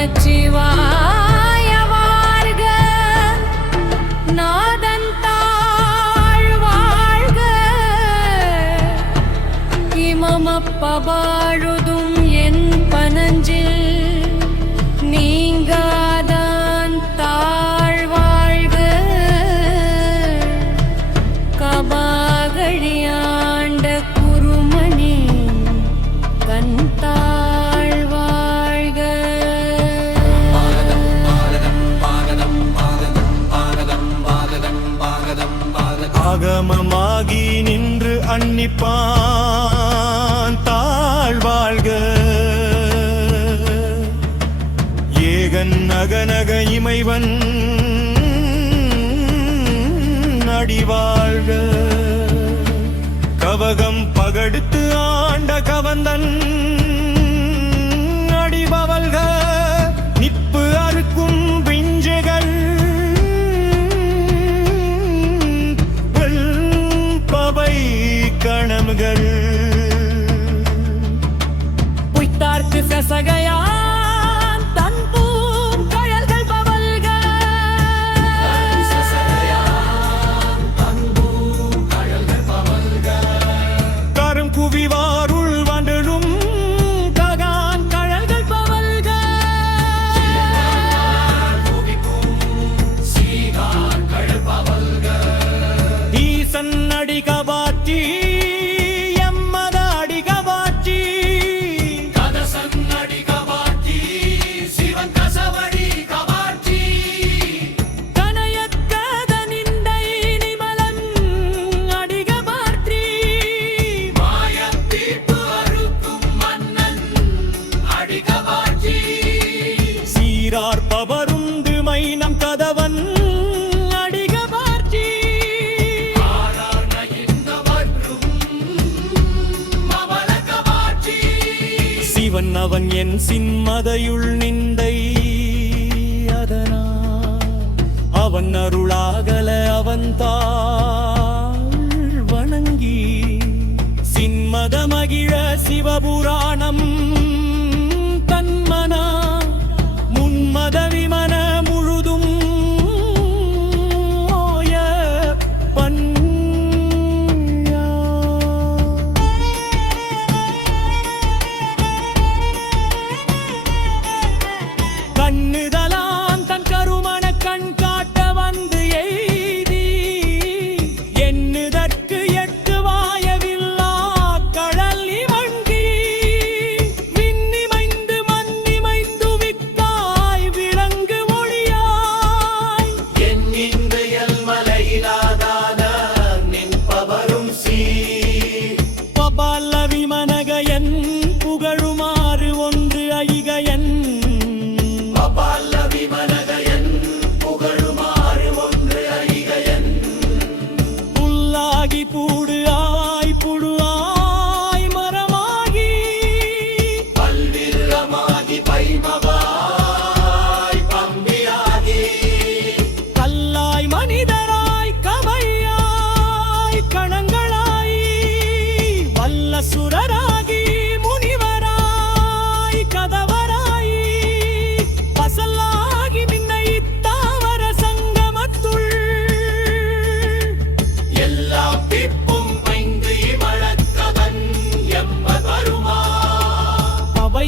நமச்சிவாயவார்க நாதன் தாழ்வாழ்க. இமமப்பபா அன்னிப்பான் தாழ்வாழ்க. ஏகன் நகநக இமைவன் அடிவாழ்க. கவகம் பகடுத்து ஆண்ட கவந்தன் அடிபவல்கள் i sa gaya சீரார் பவருந்து மைனம் கதவன் சிவன் அவன் என் சின்மதையுள் நிந்தை அதனால். அவன் அருளாகல அவன் தான்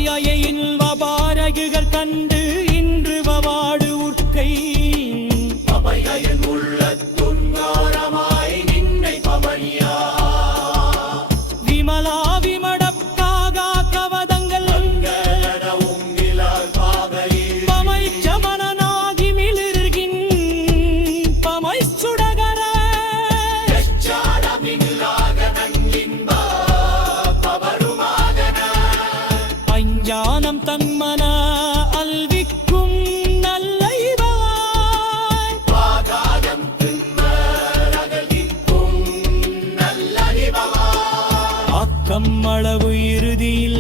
மாயாய இன்ப பாரகுகள் இன்று வாடு உட்கை பபையின் உள்ள துங்காரமாய் நின்னை பபையா கம்மளவு இறுதியில்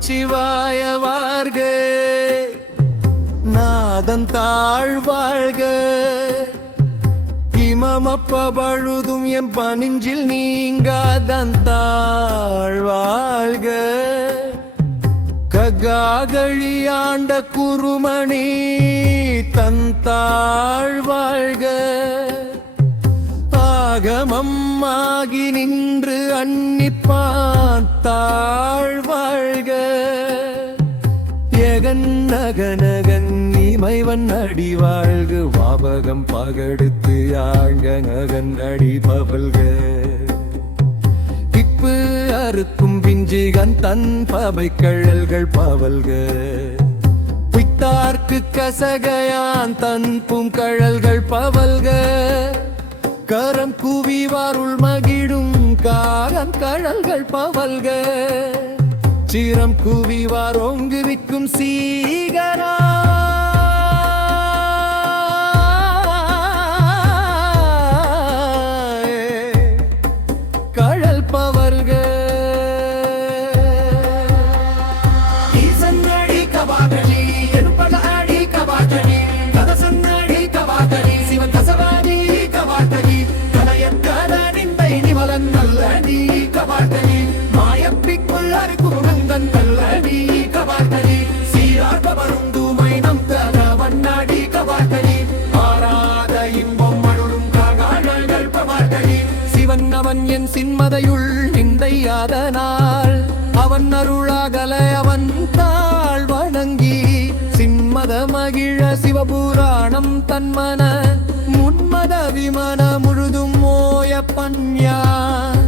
நமச்சிவாய வாழ்க நாதன் தாழ்வாழ்க. இமமப்ப பழுதும் என் பனிஞ்சில் நீங்காதன் தாழ்வாழ்க. ககாகழியாண்ட குருமணி தன் தாழ்வாழ்க. ஆகமம் ஆகமம்மாகி நின்று அன்னிப்பான் தாழ்வாழ்க எகன் நகநகன் இமைவன் அடி வாழ்க. வாபகம் பகடுத்து ஆழ்க நகன் அடி பவல்க. கிப்பு அறுக்கும் பிஞ்சிகன் தன் பவை கழல்கள் பவல்க. பித்தார்க்கு கசகையான் தன் பூங்கழல்கள் பவல்க. கரம் குவிவாருள் மகிடும் காரம் கடல்கள் பவல்க. சிரம் குவிவார் ஒங்கு சீகரா. சின்மதையுள் நிந்தையாதனால் அவன் அருளாகல அவன் தாழ் வணங்கி சின்மத மகிழ சிவபுராணம் தன்மன முன்மத விமன முழுதும் மோய பன்யா.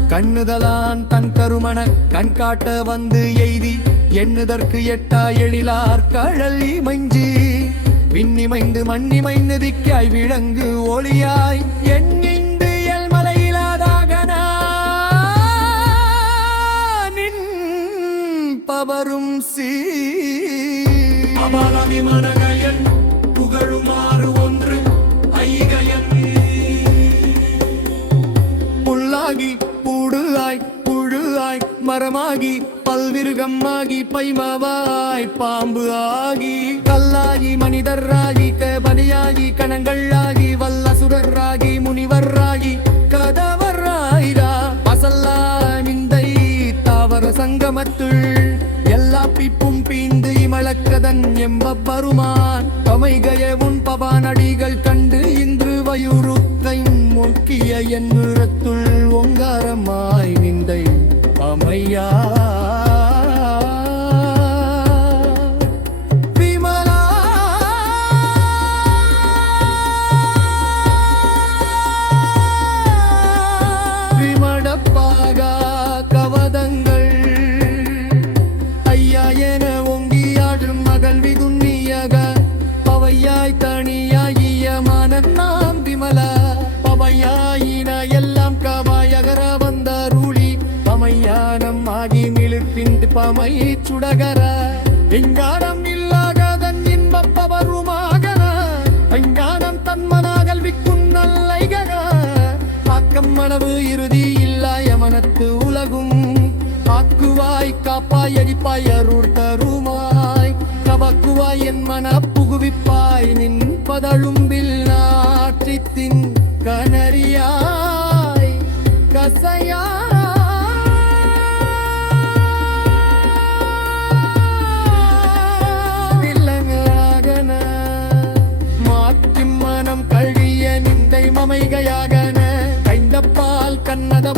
கண்ணுதலான் தன் கருமண கண் காட்ட வந்து எய்தி எண்ணுதற்கு எட்டா எழிலார் கழல் இமைஞ்சி. விண்ணிமைந்து மண்ணிமைந்து திக்காய் விளங்கு ஒளியாய் எண்ணி பவரும் சீ அபாலமி மனகயன் புகழுமாறு ஒன்று ஐகயன். புல்லாகி புடுகாய் புழுகாய் மரமாகி பல்விருகமாகி பைமவாய் பாம்பு ஆகி கல்லாகி மனிதராகி கபதியாகி கணங்களாகி வல்லசுரராகி முனிவராகி கதவராயிரா அசல்லா நிந்தை தாவர சங்கமத்துள். இமலக்கதன் எம்ப பருமான். பமைகய உன் பபானடிகள் கண்டு இன்று வயுறுத்தையும் முக்கிய என்னுரத்துள் ஒங்காரமாய் நிந்தை. அமையா. காப்பாய் அடிப்பாய் அருள் தருமாய். கவக்குவாய் என் மன புகுவிப்பாய். நின் பதழும்பில் நாற்றித்தின் கனறியாய். கசையா வில்லங்களாகன மாற்றி மனம் கழுகிய நிந்தை மமைகையாகன கைந்தப்பால் கண்ணத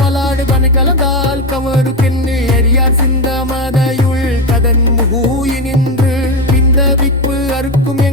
பனி கலந்தால் கமரு கிண்ணு எரியார் சிந்த மதையுள் கதன் முகூயி நின்று இந்த விப்பு அறுக்கும்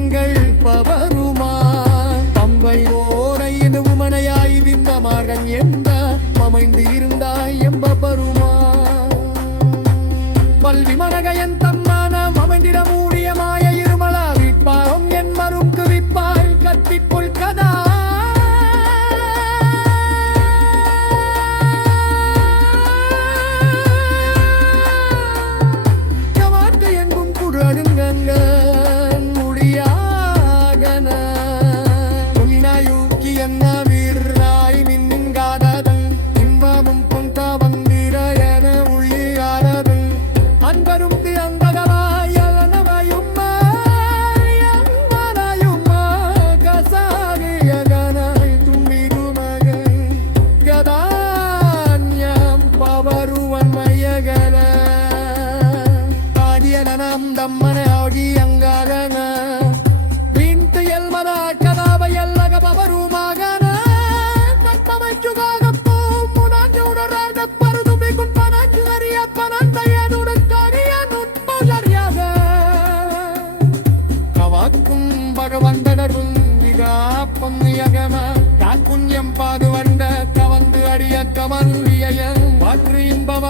கமல்விய வாற்று இன்பவ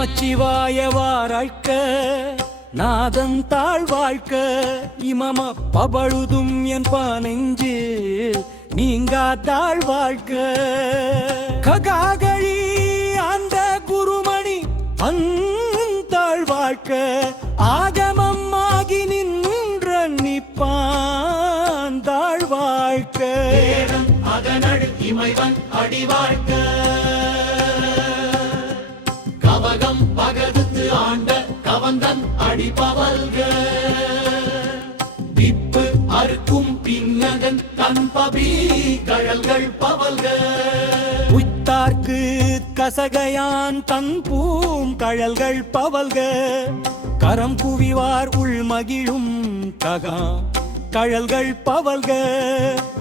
நமச்சிவாய வாராழ்க்க நாதன் தாழ் வாழ்க்க இமம பபழுதும் என் பானெஞ்சு நீங்கா தாழ் வாழ்க்க ககாகழி அந்த குருமணி அந்தாழ் வாழ்க்க ஆகமம் ஆகி நின்ற நிப்பான் தாழ் வாழ்க்க அதனடு இமைவன் அடிவாழ்க்க. கவகம் பகடுத்து ஆண்ட கவந்தன் அடிபவல்க விப்பு அறுக்கும் பின்னதன் கண்பபி கழல்கள் பவல்க உய்த்தார்க்கு கசகையான் தன் பூம் கழல்கள் பவல்க கரம் குவிவார் உள்மகிழும் ககா கழல்கள் பவல்க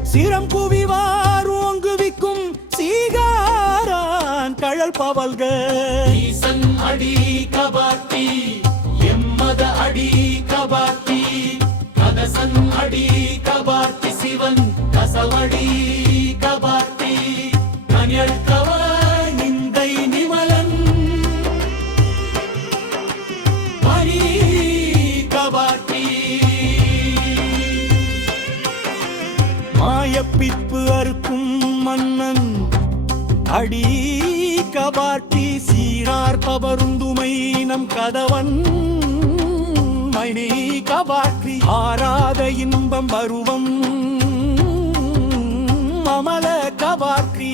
சிரம் குவிவார் ஓங்குவிக்கும் சீகாரான் கழல் பவல்க அடி கபாத்தி எம்மத அடி கபாத்தி கதசன் அடி கபாத்தி சிவன் கசவடி கபாட்டி சீரார் பவருந்துமை நம் கதவன். மணி கபாட்டி ஆராத இன்பம் பருவம். மமல கபாட்டி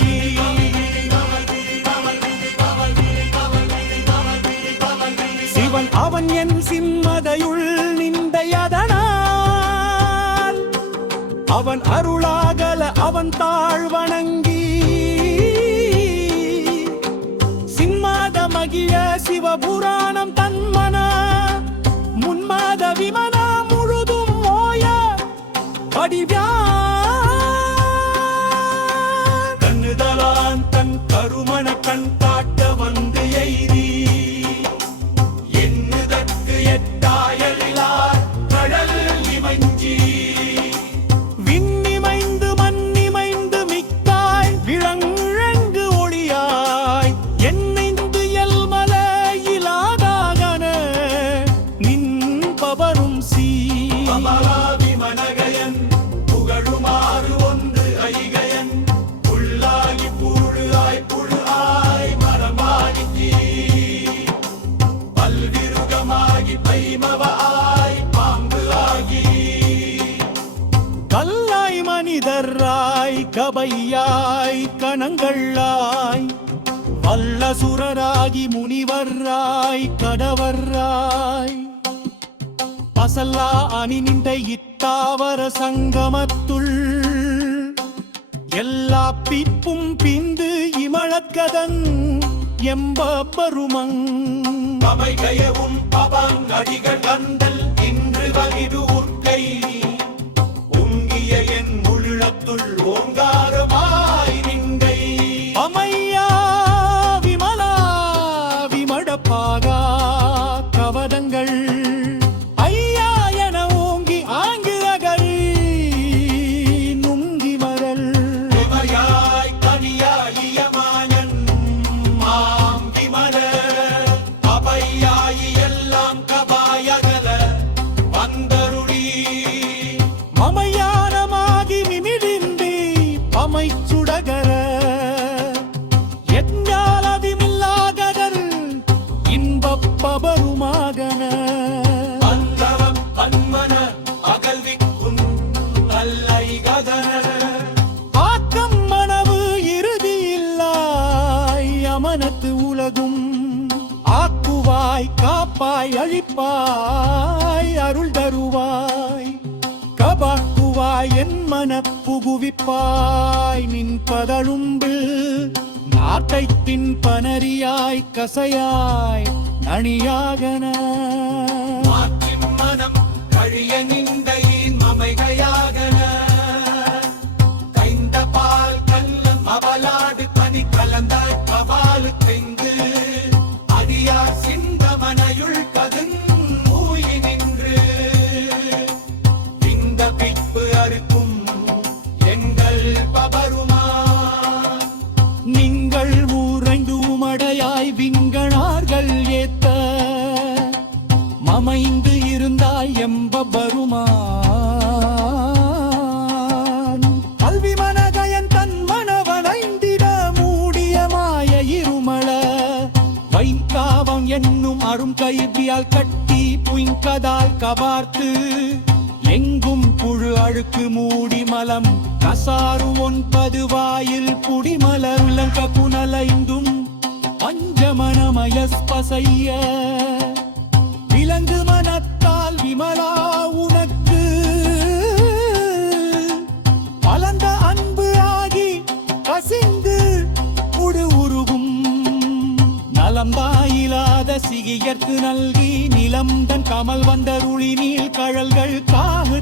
சிவன் அவன் என் சிம்மதையுள் நிந்தையதனால். அவன் அருளாகல அவன் தாழ் வணங்கி அழகிய சிவபுராணம் தன்மன? முன்மாத விமன முழுதும் மோய? படிவ்யான் பசல்லா அணி நின்ற இத்தாவர சங்கமத்துள். எல்லா பிப்பும் பிந்து இமழக்கதன் எம்ப பருமங் அமைகையவும் பவங்கடிகள் கந்தல் இன்று வகிடு உர்க்கை உங்கிய என் முழுளத்துள் ஓங்காரமா கபாக்குவாய் என் மன புகுவிப்பாய். நின் பதழும்பு நாட்டை பின் பனரியாய் கசையாய். நணியாகன அமைந்து இருந்தாய் எம்ப பருமான் கல்வி மனகயன் தன் மனவனைந்திட மூடிய மாய இருமள. வைங்காவம் என்னும் அரும் கைவியால் கட்டி புயங்கதால் கவார்த்து எங்கும் புழு அழுக்கு மூடி மலம் கசாறு ஒன்பது வாயில் புடிமலர் உலங்க புனலைந்தும். பஞ்சமனமயஸ்பசைய விலங்கு மனத்தால் விமலா உனக்கு. பலந்த அன்பு ஆகி கசிந்து உடு உருகும். நலம்பாயிலாத சிகியர்க்கு நல்கி நிலம்தன் வந்தருளி நீள் கழல்கள் காகு